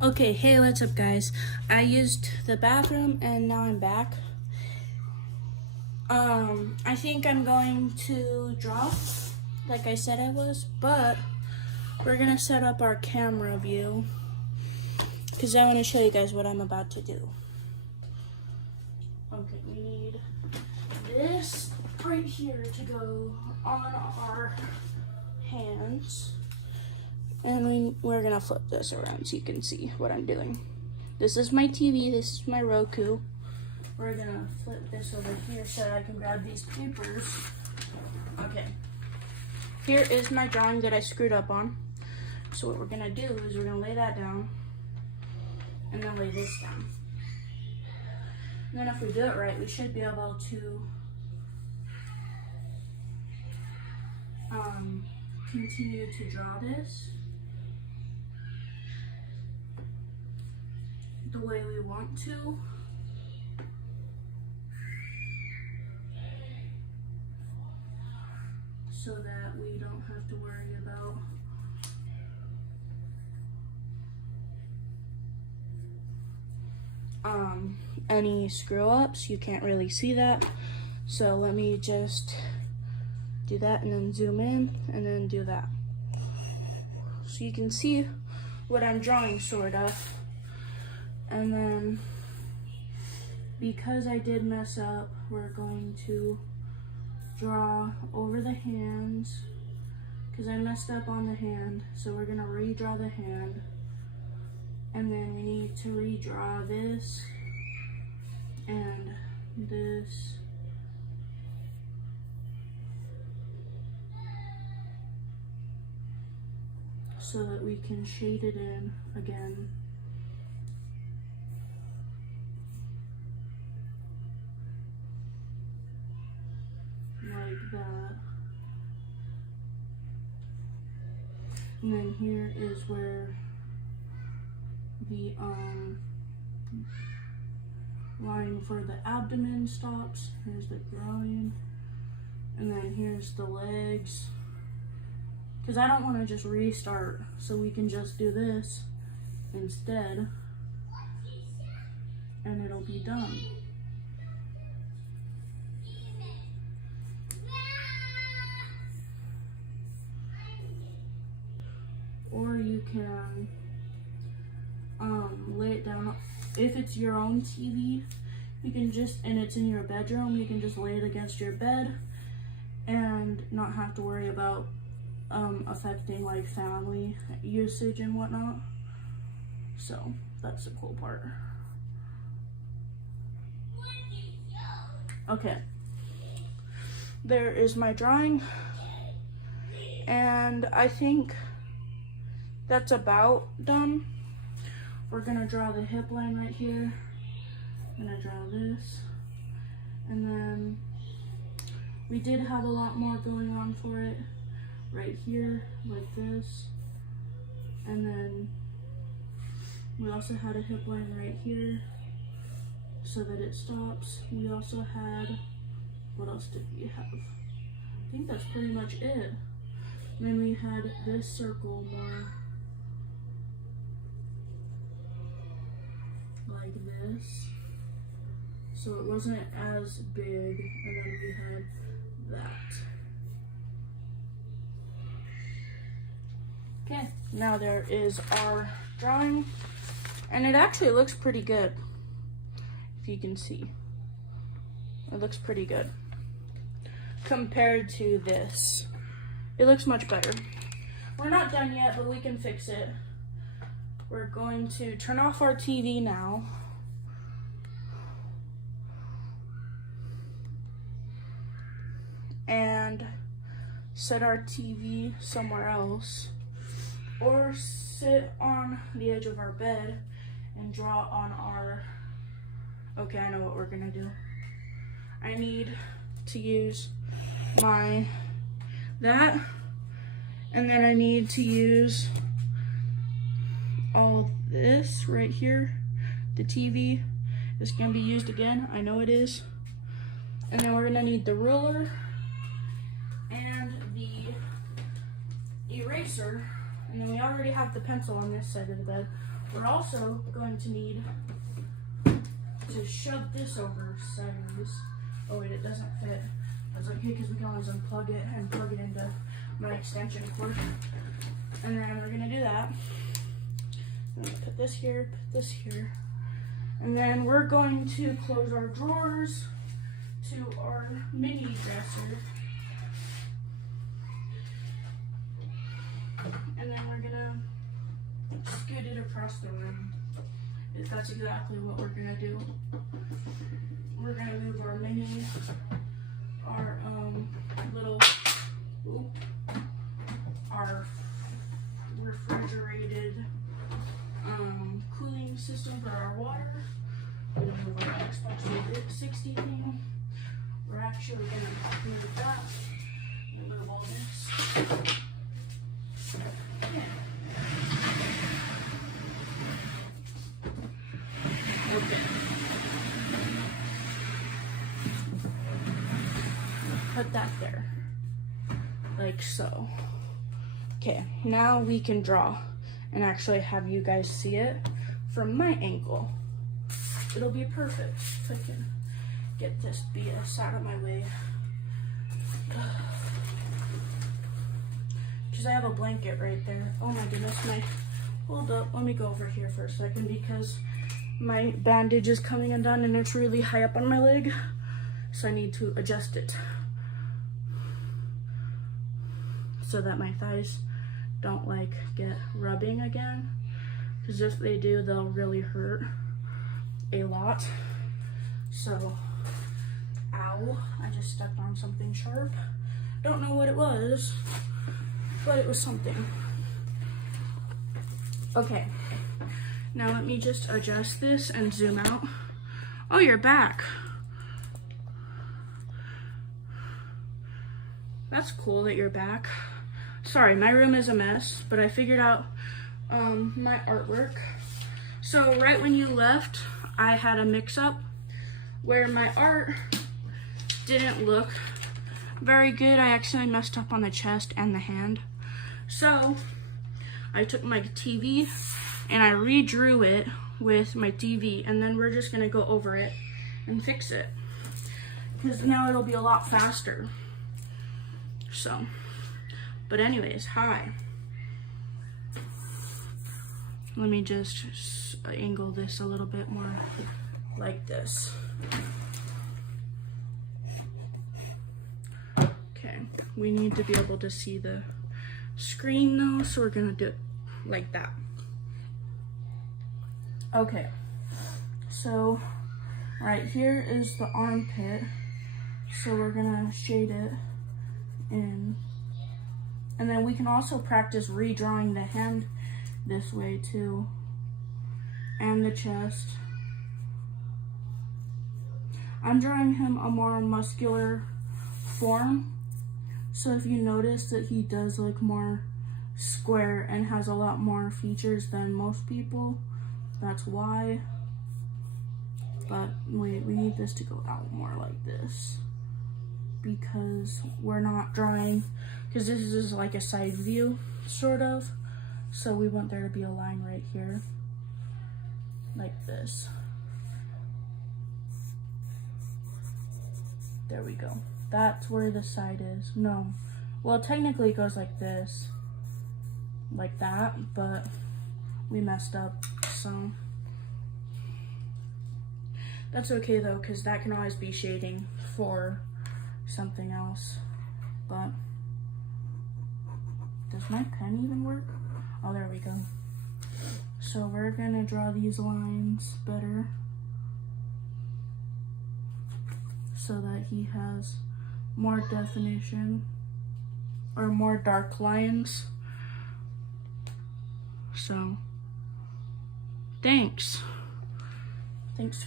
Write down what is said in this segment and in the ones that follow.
Okay, hey, what's up, guys? I used the bathroom and now I'm back. I think I'm going to draw like I said I was, but we're gonna set up our camera view because I want to show you guys what I'm about to do. Okay, we need this right here to go on our hands. And we're gonna flip this around so you can see what I'm doing. This is my TV, this is my Roku. We're gonna flip this over here so I can grab these papers. Okay. Here is my drawing that I screwed up on. So what we're gonna do is we're gonna lay that down and then lay this down. And then if we do it right, we should be able to continue to draw this the way we want to. So that we don't have to worry about any screw ups. You can't really see that. So let me just do that and then zoom in and then do that. So you can see what I'm drawing, sort of. And then because I did mess up, we're going to draw over the hands because I messed up on the hand. So we're gonna redraw the hand, and then we need to redraw this and this. So that we can shade it in again. Like that. And then here is where the line for the abdomen stops. Here's the groin. And then here's the legs. Because I don't want to just restart, so we can just do this instead. And it'll be done. Or you can lay it down. If it's your own TV, you can just, and it's in your bedroom, you can just lay it against your bed and not have to worry about affecting like family usage and whatnot. So that's the cool part. Okay, there is my drawing, and I think that's about done. We're gonna draw the hip line right here. I'm gonna draw this, and then we did have a lot more going on for it right here, like this, and then we also had a hip line right here so that it stops. We also had, what else did we have? I think that's pretty much it. And then we had this circle more like this, so it wasn't as big, and then we had that. Okay, now there is our drawing, and it actually looks pretty good. If you can see, it looks pretty good compared to this. It looks much better. We're not done yet, but we can fix it. We're going to turn off our TV now. And set our TV somewhere else. Or sit on the edge of our bed and draw on our, okay, I know what we're gonna do. I need to use that, and then I need to use all of this right here. The TV is gonna be used again, I know it is. And then we're gonna need the ruler and the eraser And then we already have the pencil on this side of the bed. We're also going to need to shove this over sideways. Oh wait, it doesn't fit. I was like, okay, because we can always unplug it and plug it into my extension cord. And then we're gonna do that. I'm gonna put this here, put this here. And then we're going to close our drawers to our mini dresser. And then we're gonna scoot it across the room. That's exactly what we're gonna do. We're gonna move our mini, our little, our refrigerated cooling system for our water. We're gonna move our Xbox 360 thing. We're actually gonna move that. And move all this. Okay. Put that there. Like so. Okay, now we can draw and actually have you guys see it from my angle. It'll be perfect if I can get this BS out of my way. Because I have a blanket right there. Oh my goodness, hold up, let me go over here for a second because my bandage is coming undone and it's really high up on my leg. So I need to adjust it so that my thighs don't like get rubbing again. Because if they do, they'll really hurt a lot. So, ow, I just stepped on something sharp. Don't know what it was, but it was something. Okay, now let me just adjust this and zoom out. Oh, you're back. That's cool that you're back. Sorry, my room is a mess, but I figured out my artwork. So right when you left, I had a mix-up where my art didn't look very good. I actually messed up on the chest and the hand. So I took my TV and I redrew it with my TV, and then we're just gonna go over it and fix it because now it'll be a lot faster. So, but anyways, hi. Let me just angle this a little bit more like this. Okay, we need to be able to see the screen though, so we're gonna do it like that. Okay, so right here is the armpit, so we're gonna shade it in. And then we can also practice redrawing the hand this way too, and the chest. I'm drawing him a more muscular form, so if you notice that he does look more square and has a lot more features than most people, that's why. But we need this to go out more like this, because we're not drawing, because this is like a side view sort of, so we want there to be a line right here like this. There we go. That's where the side is. No, well, technically it goes like this, like that, but we messed up, so that's okay though, because that can always be shading for something else. But does my pen even work? Oh, there we go. So we're gonna draw these lines better so that he has more definition, or more dark lines. So thanks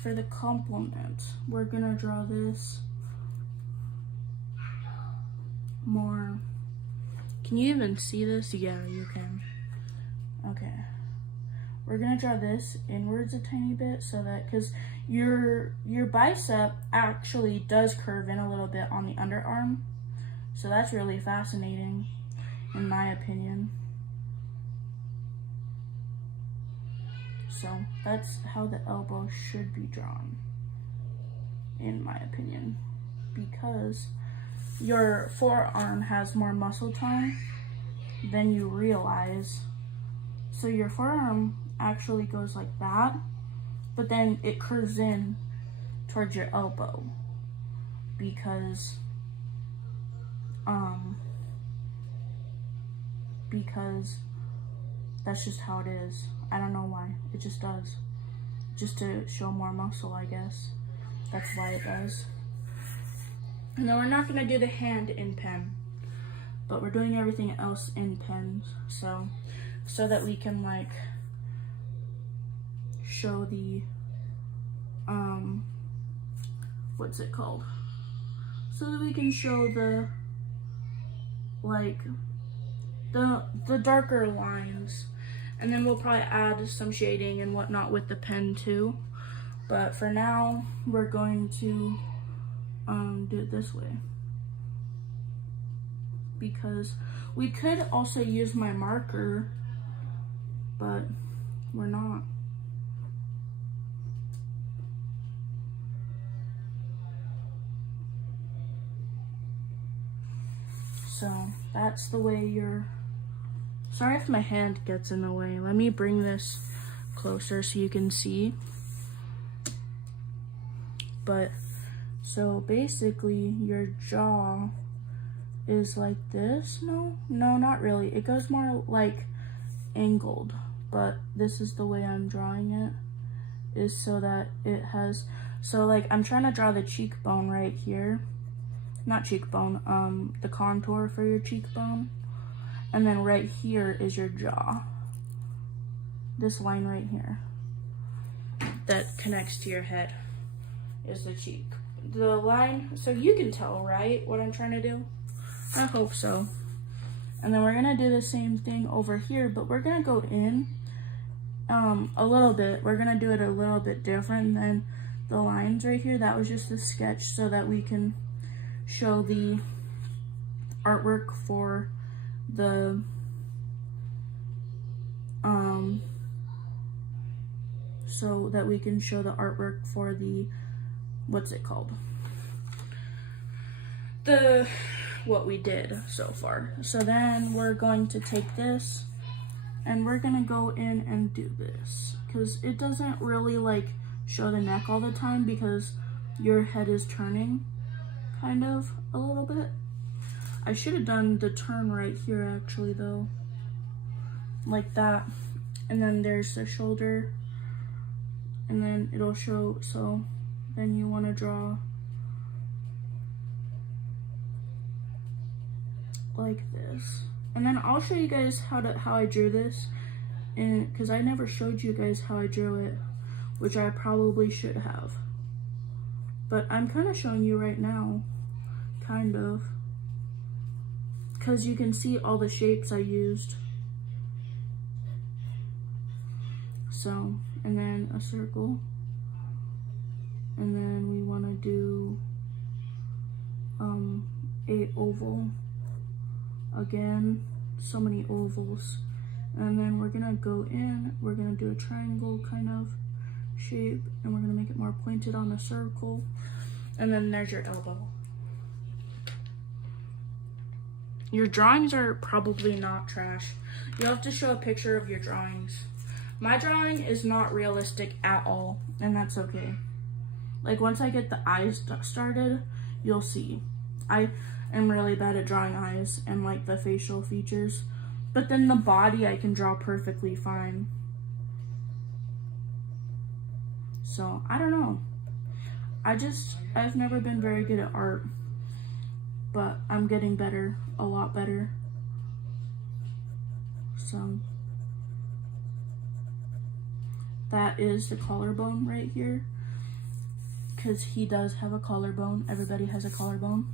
for the compliment. We're gonna draw this more. Can you even see this? Yeah, you can. Okay, we're gonna draw this inwards a tiny bit, so that, because your bicep actually does curve in a little bit on the underarm, so that's really fascinating in my opinion. So that's how the elbow should be drawn, in my opinion, because your forearm has more muscle tone than you realize. So your forearm actually goes like that, but then it curves in towards your elbow because that's just how it is. I don't know why, it just does. Just to show more muscle, I guess. That's why it does. And then we're not gonna do the hand in pen, but we're doing everything else in pens, so that we can like show the what's it called? So that we can show the like the darker lines, and then we'll probably add some shading and whatnot with the pen too. But for now, we're going to do it this way, because we could also use my marker, but we're not. So that's the way you're. Sorry if my hand gets in the way. Let me bring this closer so you can see. But so basically your jaw is like this. No, not really. It goes more like angled, but this is the way I'm drawing it, is so that it has, so like I'm trying to draw the cheekbone right here. Not cheekbone, the contour for your cheekbone. And then right here is your jaw. This line right here that connects to your head is the cheek. The line, so you can tell, right, what I'm trying to do? I hope so. And then we're gonna do the same thing over here, but we're gonna go in a little bit. We're gonna do it a little bit different than the lines right here. That was just a sketch so that we can show the artwork for the so that we can show the artwork for the, what's it called, the what we did so far. So then we're going to take this and we're gonna go in and do this, because it doesn't really like show the neck all the time because your head is turning kind of a little bit. I should have done the turn right here actually though, like that. And then there's the shoulder, and then it'll show, so then you want to draw like this. And then I'll show you guys how I drew this, and because I never showed you guys how I drew it, which I probably should have. But I'm kind of showing you right now, kind of, because you can see all the shapes I used. So, and then a circle, and then we want to do a oval again, so many ovals. And then we're gonna go in, we're gonna do a triangle kind of shape, and we're gonna make it more pointed on the circle. And then there's your elbow. Your drawings are probably not trash. You'll have to show a picture of your drawings. My drawing is not realistic at all, and that's okay. Like once I get the eyes started, you'll see. I am really bad at drawing eyes and like the facial features, but then the body I can draw perfectly fine. So I don't know. I've never been very good at art, but I'm getting better, a lot better. So that is the collarbone right here, because he does have a collarbone. Everybody has a collarbone.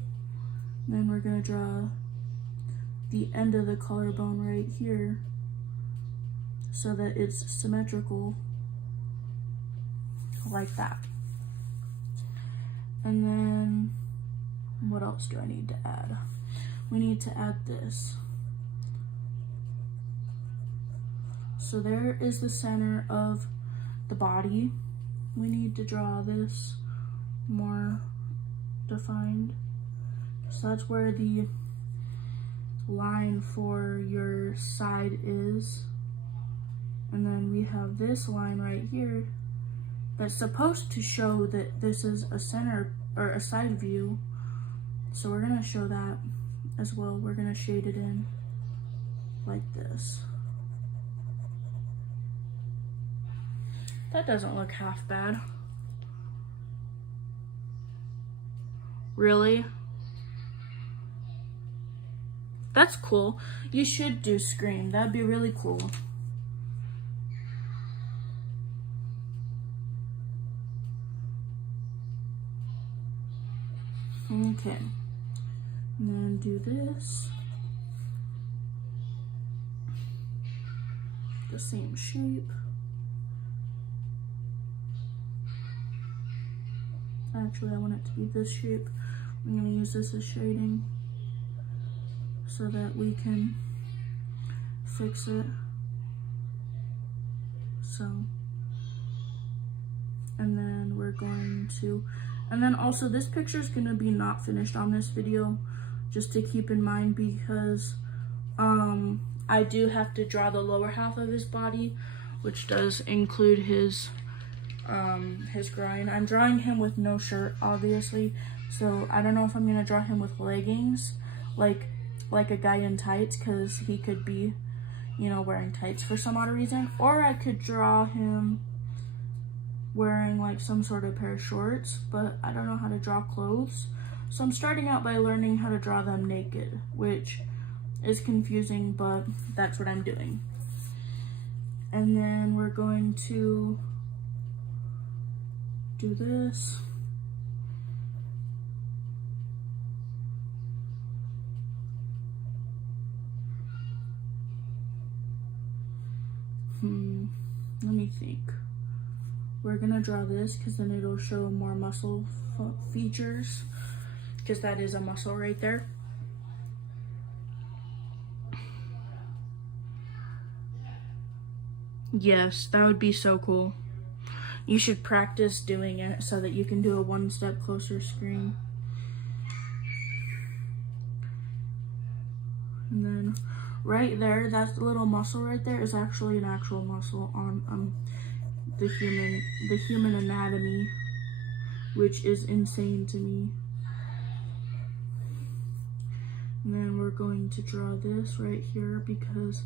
Then we're gonna draw the end of the collarbone right here so that it's symmetrical, like that. And then what else do I need to add? We need to add this. So there is the center of the body, we need to draw this more defined. So that's where the line for your side is. And then we have this line right here that's supposed to show that this is a center or a side view. So we're gonna show that as well. We're gonna shade it in like this. That doesn't look half bad. Really? That's cool. You should do Scream. That'd be really cool. Okay. And then do this. The same shape. Actually, I want it to be this shape. I'm going to use this as shading so that we can fix it. So, and then we're going to, and then also this picture is going to be not finished on this video, just to keep in mind, because I do have to draw the lower half of his body, which does include his groin. I'm drawing him with no shirt, obviously, so I don't know if I'm gonna draw him with leggings, like a guy in tights, because he could be, you know, wearing tights for some odd reason, or I could draw him wearing like some sort of pair of shorts, but I don't know how to draw clothes, so I'm starting out by learning how to draw them naked, which is confusing, but that's what I'm doing. And then we're going to do this. Let me think. We're gonna draw this because then it'll show more muscle features, because that is a muscle right there. Yes, that would be so cool. You should practice doing it so that you can do a one step closer screen. And then right there, that little muscle right there is actually an actual muscle on the human anatomy, which is insane to me. And then we're going to draw this right here because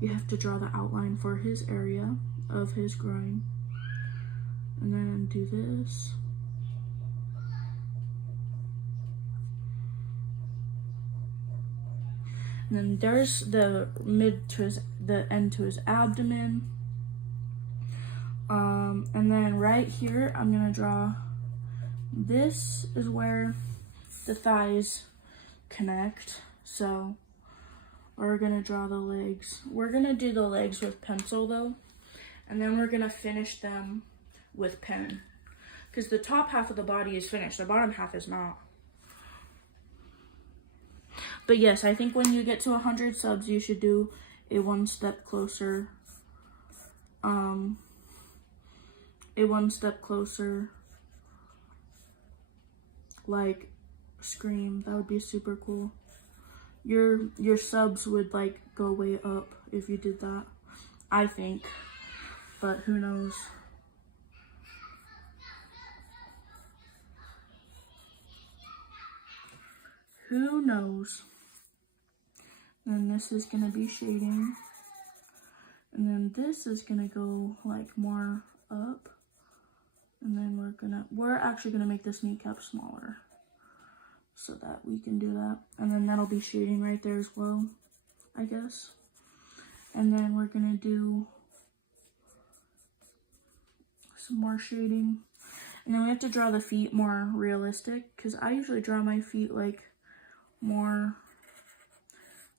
you have to draw the outline for his area of his groin. And then do this. And then there's the end to his abdomen. And then right here, I'm gonna draw, this is where the thighs connect. So we're gonna draw the legs. We're gonna do the legs with pencil though, and then we're gonna finish them with pen, because the top half of the body is finished, the bottom half is not. But yes, I think when you get to 100 subs, you should do a one step closer, like Scream. That would be super cool. Your subs would like go way up if you did that, I think, but who knows. Who knows? Then this is gonna be shading, and then this is gonna go like more up, and then we're actually gonna make this kneecap smaller so that we can do that, and then that'll be shading right there as well, I guess. And then we're gonna do some more shading, and then we have to draw the feet more realistic, because I usually draw my feet like more,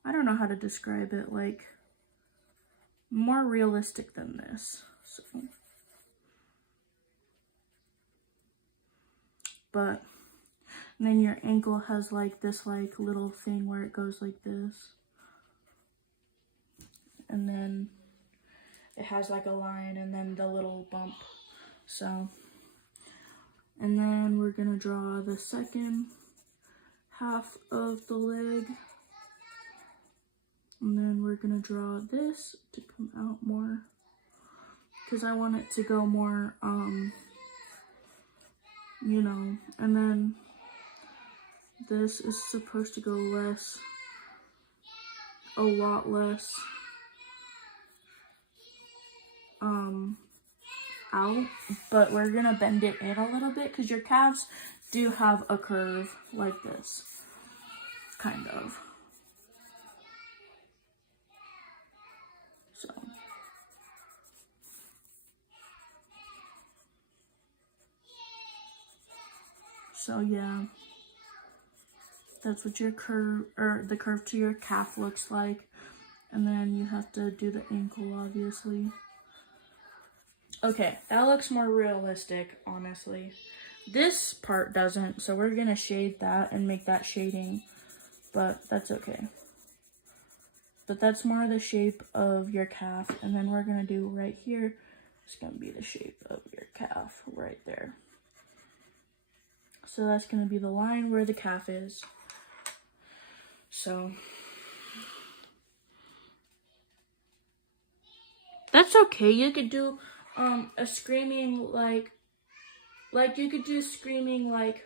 I don't know how to describe it, like more realistic than this. So, but and then your ankle has like this like little thing where it goes like this, and then it has like a line and then the little bump. So, and then we're gonna draw the second half of the leg. And then we're gonna draw this to come out more, because I want it to go more, you know, and then this is supposed to go less, a lot less, out, but we're gonna bend it in a little bit because your calves do have a curve like this, kind of. So yeah, that's what your curve, or the curve to your calf looks like. And then you have to do the ankle, obviously. Okay, that looks more realistic, honestly. This part doesn't, so we're gonna shade that and make that shading, but that's okay. But that's more the shape of your calf, and then we're gonna do right here, it's gonna be the shape of your calf right there. So that's gonna be the line where the calf is. So that's okay. You could do a screaming like you could do screaming like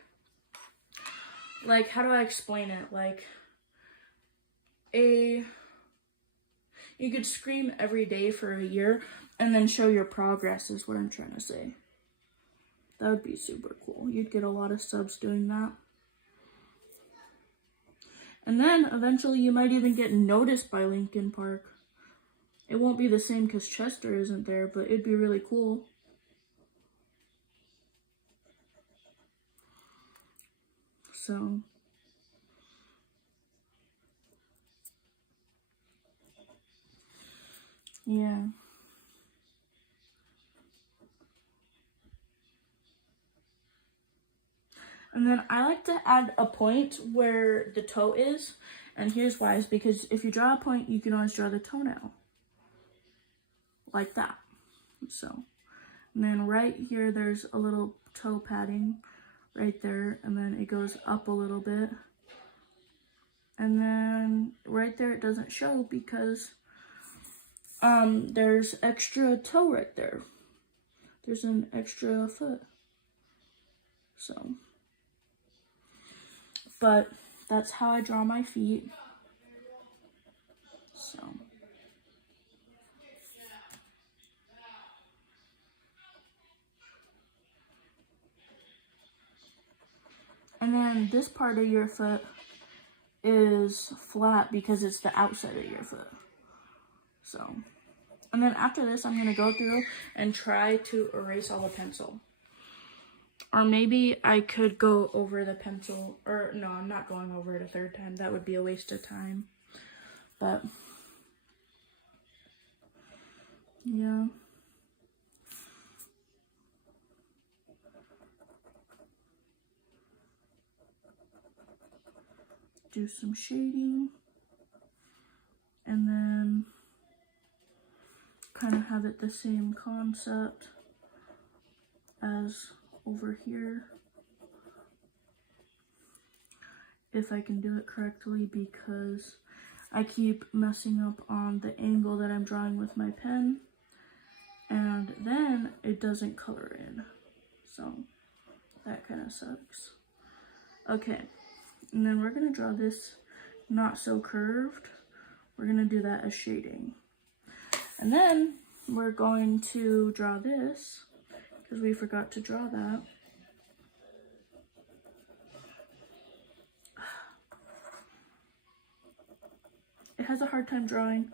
how do I explain it? Like you could scream every day for a year and then show your progress is what I'm trying to say. That would be super cool. You'd get a lot of subs doing that. And then eventually you might even get noticed by Linkin Park. It won't be the same because Chester isn't there, but it'd be really cool. So yeah. And then I like to add a point where the toe is. And here's why, is because if you draw a point, you can always draw the toenail. Like that. So, and then right here, there's a little toe padding right there. And then it goes up a little bit. And then right there, it doesn't show because there's extra toe right there. There's an extra foot. So, but that's how I draw my feet. So, and then this part of your foot is flat because it's the outside of your foot. So, and then after this, I'm going to go through and try to erase all the pencil. Or maybe I could go over the pencil, or no, I'm not going over it a third time. That would be a waste of time. But, yeah. Do some shading. And then kind of have it the same concept as over here, if I can do it correctly, because I keep messing up on the angle that I'm drawing with my pen, and then it doesn't color in, so that kind of sucks. Okay, and then we're gonna draw this not so curved. We're gonna do that as shading, and then we're going to draw this because we forgot to draw that. It has a hard time drawing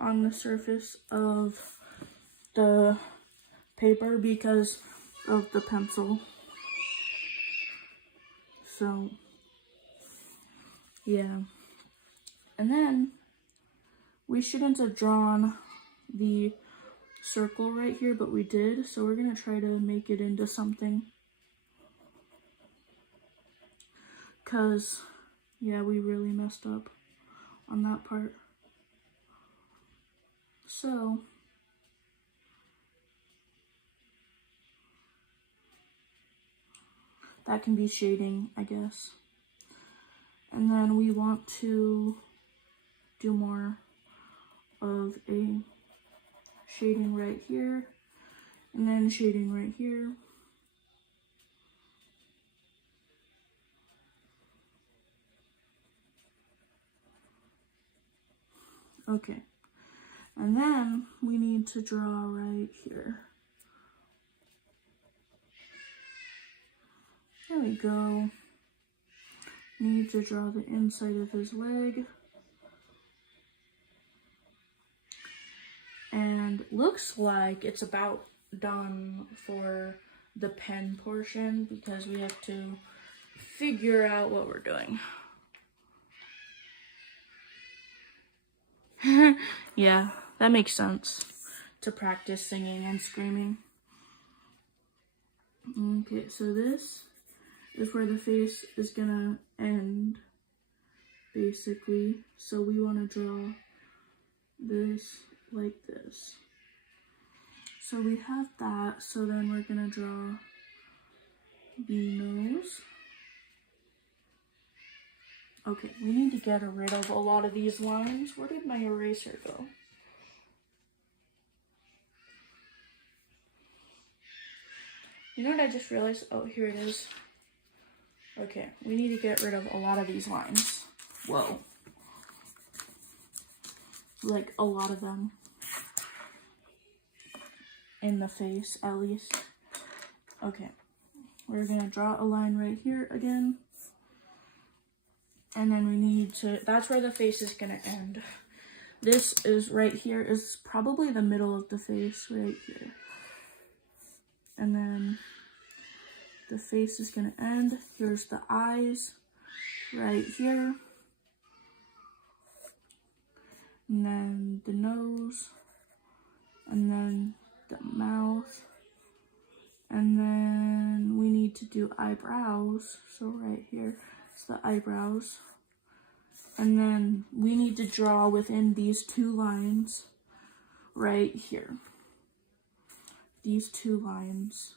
on the surface of the paper because of the pencil. So, yeah. And then we shouldn't have drawn the circle right here, but we did, so we're gonna try to make it into something, because yeah, we really messed up on that part. So That can be shading, I guess. And then we want to do more of a shading right here, and then shading right here. Okay, and then we need to draw right here. There we go. Need to draw the inside of his leg. And looks like it's about done for the pen portion because we have to figure out what we're doing. Yeah, that makes sense to practice singing and screaming. Okay, so this is where the face is gonna end, basically. So we want to draw this like this. So we have that, so then we're gonna draw the nose. Okay, we need to get rid of a lot of these lines. Where did my eraser go? You know what I just realized? Oh, here it is. Okay, we need to get rid of a lot of these lines. Whoa. Like a lot of them. In the face, at least. Okay, we're gonna draw a line right here again. And then we need to, that's where the face is gonna end. This is right here, is probably the middle of the face, right here. And then the face is gonna end. Here's the eyes, right here. And then the nose. And then the mouth. And then we need to do eyebrows. So right here is the eyebrows. And then we need to draw within these two lines right here. These two lines.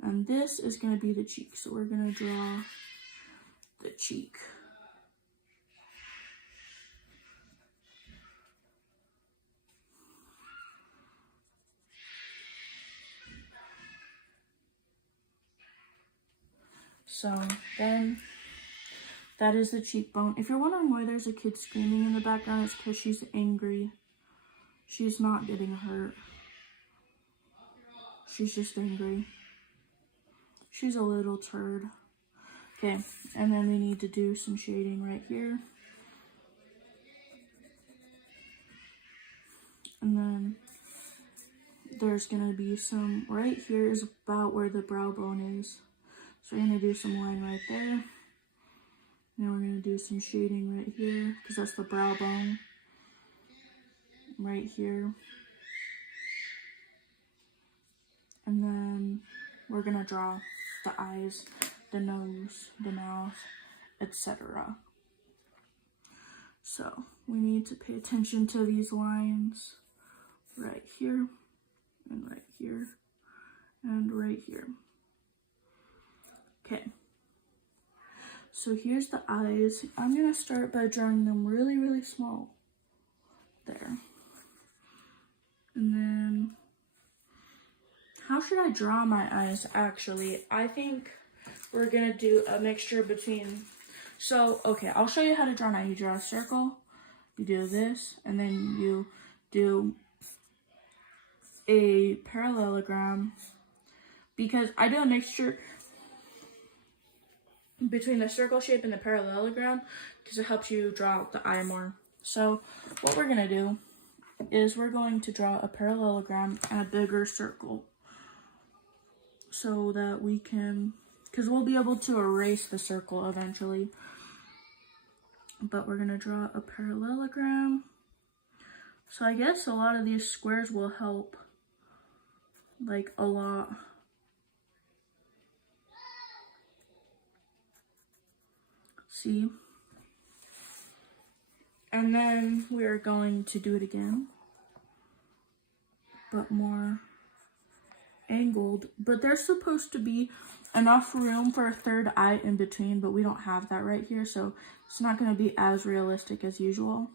And this is going to be the cheek. So we're going to draw the cheek. So then that is the cheekbone. If you're wondering why there's a kid screaming in the background, it's because she's angry. She's not getting hurt. She's just angry. She's a little turd. Okay, and then we need to do some shading right here. And then there's gonna be some, right here is about where the brow bone is. So we're gonna do some line right there. Now we're going to do some shading right here, because that's the brow bone. Right here. And then we're going to draw the eyes, the nose, the mouth, etc. So we need to pay attention to these lines right here, and right here, and right here. Okay. So here's the eyes. I'm going to start by drawing them really, really small. There. And then, how should I draw my eyes actually? I think we're going to do a mixture between, so, okay, I'll show you how to draw now. You draw a circle, you do this, and then you do a parallelogram, because I do a mixture between the circle shape and the parallelogram because it helps you draw out the eye more. So what we're going to do is we're going to draw a parallelogram and a bigger circle so that we can, because we'll be able to erase the circle eventually. But we're going to draw a parallelogram. So I guess a lot of these squares will help, like a lot. See? And then we are going to do it again, but more angled. mold, but there's supposed to be enough room for a third eye in between, but we don't have that right here, so it's not going to be as realistic as usual.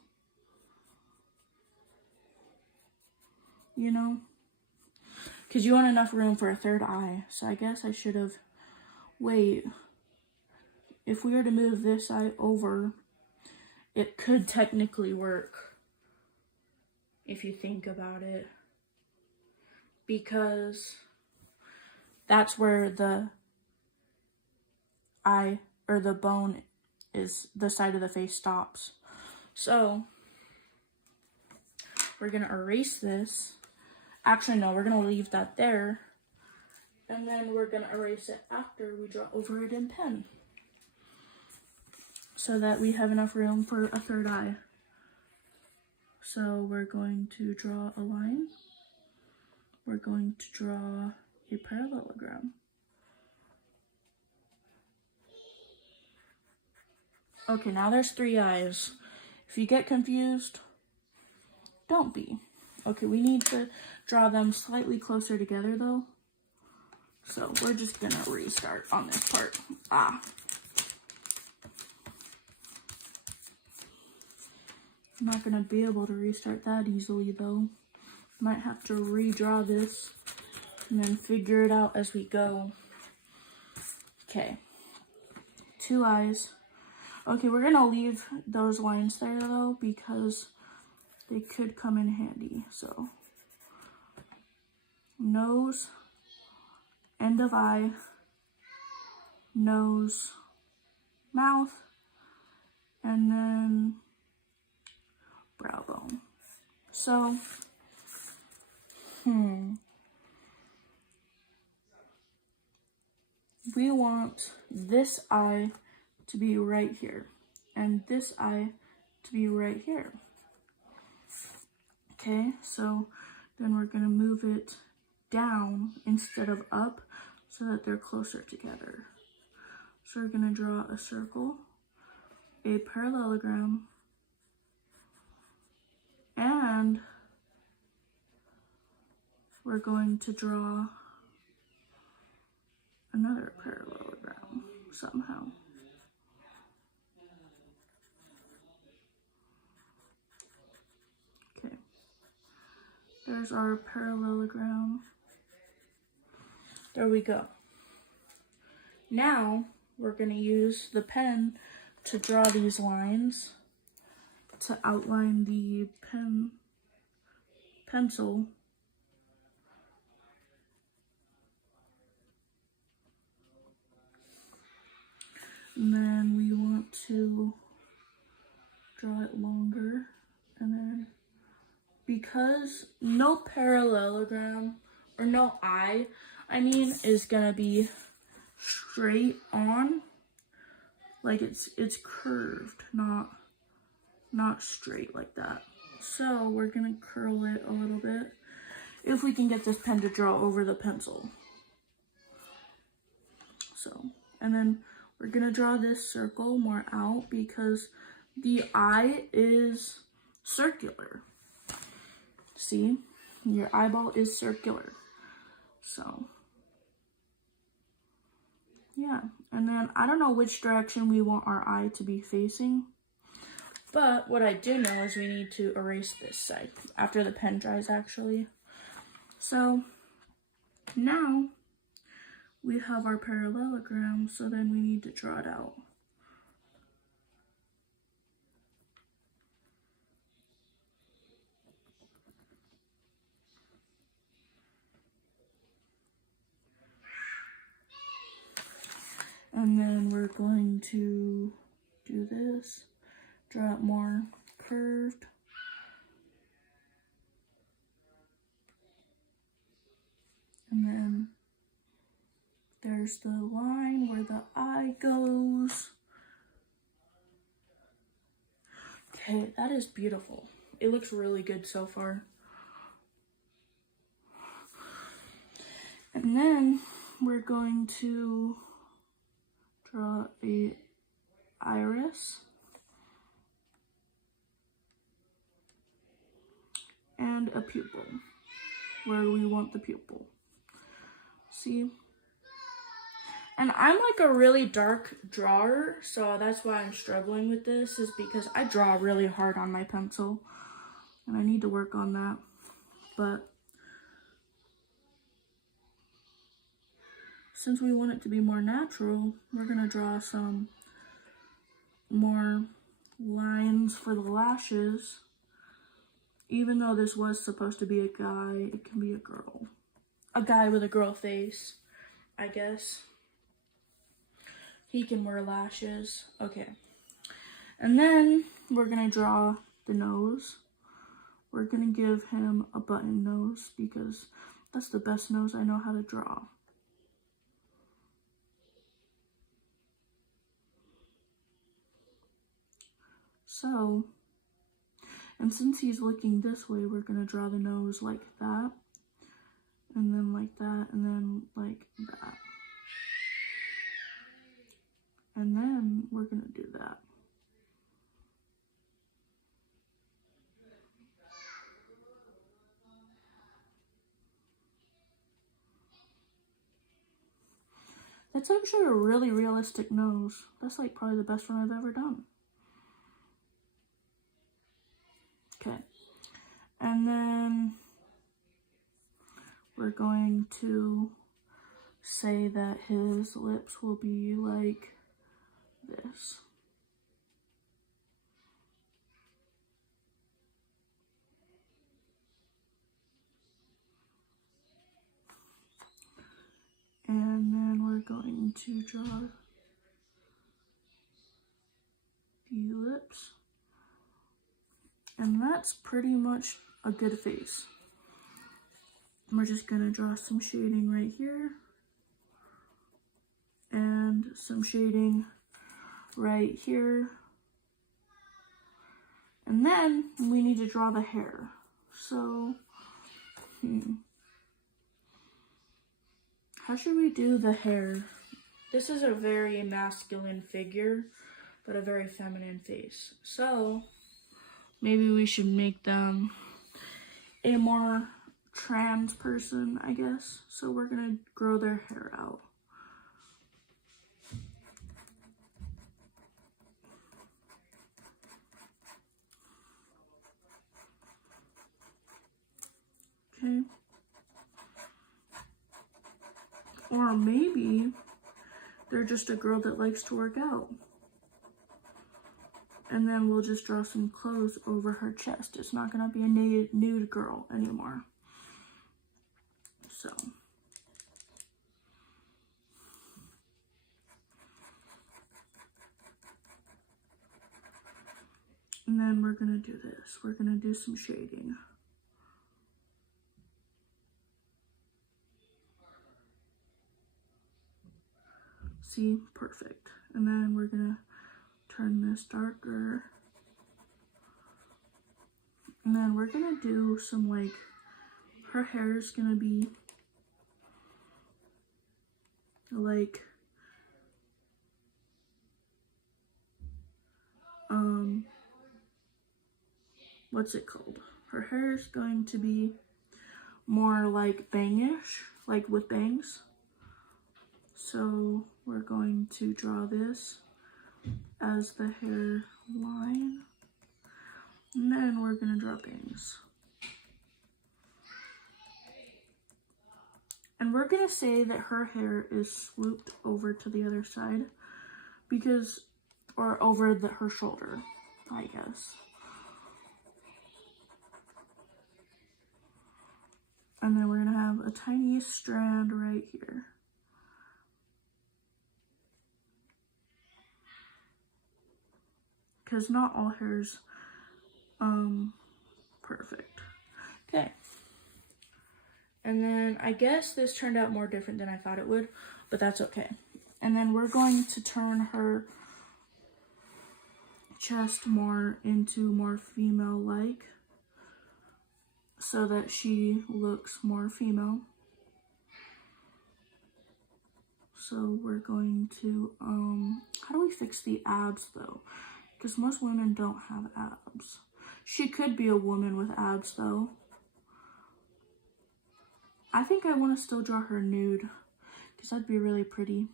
You know? Because you want enough room for a third eye, so I guess I should have... Wait. If we were to move this eye over, it could technically work. If you think about it. Because that's where the eye or the bone is, the side of the face stops. So we're gonna erase this. Actually, no, we're gonna leave that there. And then we're gonna erase it after we draw over it in pen. So that we have enough room for a third eye. So we're going to draw a line. We're going to draw a parallelogram. Okay, now there's 3 eyes. If you get confused, don't be. Okay, we need to draw them slightly closer together though. So we're just gonna restart on this part. I'm not gonna be able to restart that easily though. Might have to redraw this and then figure it out as we go. Okay, 2 eyes. Okay, we're gonna leave those lines there though because they could come in handy. So, nose, end of eye, nose, mouth, and then brow bone. So, we want this eye to be right here and this eye to be right here. Okay, so then we're gonna move it down instead of up so that they're closer together. So we're gonna draw a circle, a parallelogram, and we're going to draw another parallelogram somehow. Okay, there's our parallelogram. There we go. Now we're going to use the pen to draw these lines to outline the pencil. And then we want to draw it longer. And then because no parallelogram, or no eye, is gonna be straight on. Like it's curved, not straight like that. So we're gonna curl it a little bit if we can get this pen to draw over the pencil. So, and then we're gonna draw this circle more out because the eye is circular. See, your eyeball is circular. So, yeah. And then I don't know which direction we want our eye to be facing. But what I do know is we need to erase this side after the pen dries actually. So, now we have our parallelogram, so then we need to draw it out. And then we're going to do this, draw it more curved. And then there's the line where the eye goes. Okay, that is beautiful. It looks really good so far. And then we're going to draw a iris and a pupil where we want the pupil. See? And I'm like a really dark drawer, so that's why I'm struggling with this, is because I draw really hard on my pencil. And I need to work on that. But since we want it to be more natural, we're going to draw some more lines for the lashes. Even though this was supposed to be a guy, it can be a girl. A guy with a girl face, I guess. He can wear lashes. Okay. And then we're going to draw the nose. We're going to give him a button nose because that's the best nose I know how to draw. So, and since he's looking this way, we're going to draw the nose like that. And then like that, and then like that. And then we're going to do that. That's actually a really realistic nose. That's like probably the best one I've ever done. Okay. And then we're going to say that his lips will be like this. And then we're going to draw the lips. And that's pretty much a good face. We're just gonna draw some shading right here. And some shading right here. And then we need to draw the hair. So, how should we do the hair? This is a very masculine figure, but a very feminine face. So, maybe we should make them a more trans person, I guess. So we're gonna grow their hair out. Okay. Or maybe they're just a girl that likes to work out. And then we'll just draw some clothes over her chest. It's not gonna be a nude girl anymore. So. And then we're gonna do this. We're gonna do some shading. See, perfect. And then we're gonna turn this darker. And then we're gonna do some like, her hair is gonna be like, what's it called? Her hair is going to be more like bangish, like with bangs. So we're going to draw this as the hair line. And then we're gonna draw bangs. And we're gonna say that her hair is swooped over to the other side because, or over her shoulder, I guess. And then we're gonna have a tiny strand right here. Because not all hair's perfect. Okay. And then I guess this turned out more different than I thought it would, but that's okay. And then we're going to turn her chest more into more female-like so that she looks more female. So we're going to, how do we fix the abs though? Because most women don't have abs. She could be a woman with abs though. I think I want to still draw her nude because that'd be really pretty.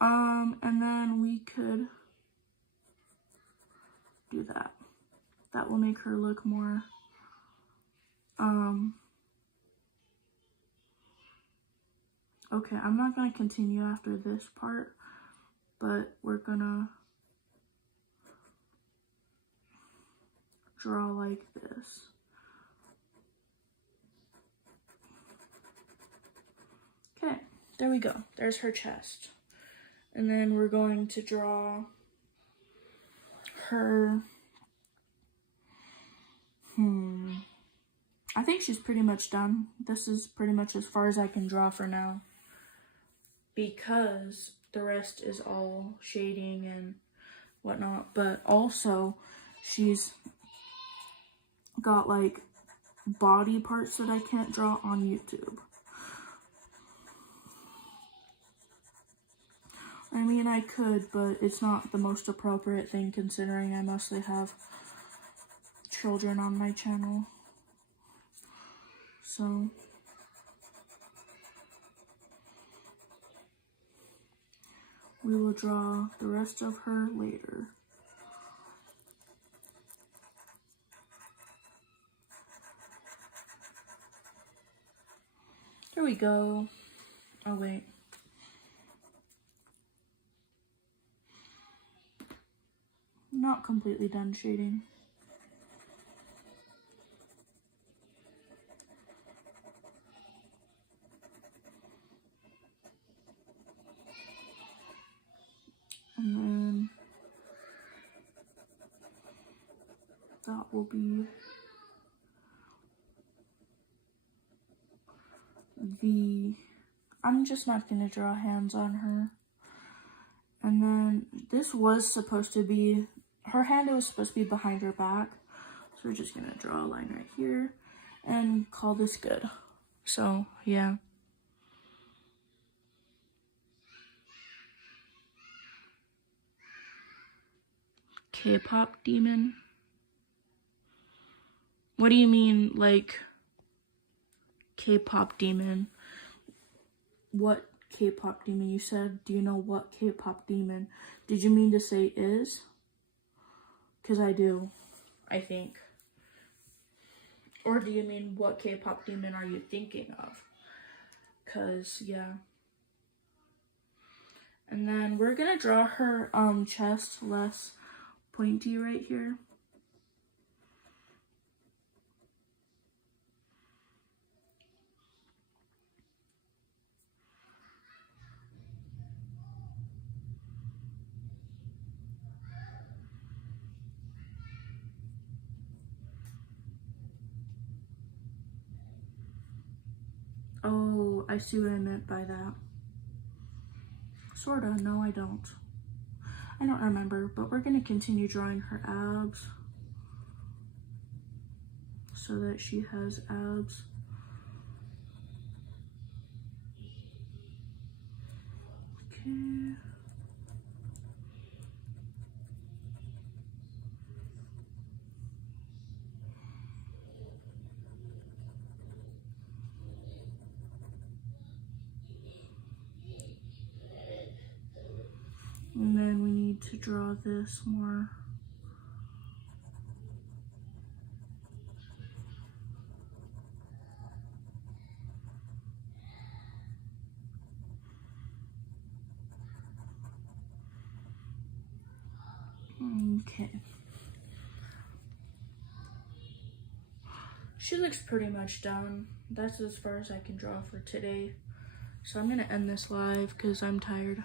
And then we could do that. That will make her look more, okay, I'm not going to continue after this part, but we're going to draw like this. Okay, there we go. There's her chest. And then we're going to draw her, I think she's pretty much done. This is pretty much as far as I can draw for now, because the rest is all shading and whatnot. But also, she's got like body parts that I can't draw on YouTube. I mean, I could, but it's not the most appropriate thing considering I mostly have children on my channel. So, we will draw the rest of her later. There we go. Oh, wait. Not completely done shading. And then that will be I'm just not going to draw hands on her. And then this was supposed to be, her hand was supposed to be behind her back. So we're just going to draw a line right here and call this good. So, yeah. K-pop demon? What do you mean, like, K-pop demon? What K-pop demon? You said, do you know what K-pop demon? Did you mean to say is? Because I do, I think. Or do you mean what K-pop demon are you thinking of? Because, yeah. And then we're going to draw her chest less pointy right here. Oh, I see what I meant by that. Sorta, no I don't. I don't remember, but we're gonna continue drawing her abs so that she has abs. Okay. And then we need to draw this more. Okay. She looks pretty much done. That's as far as I can draw for today. So I'm gonna end this live because I'm tired.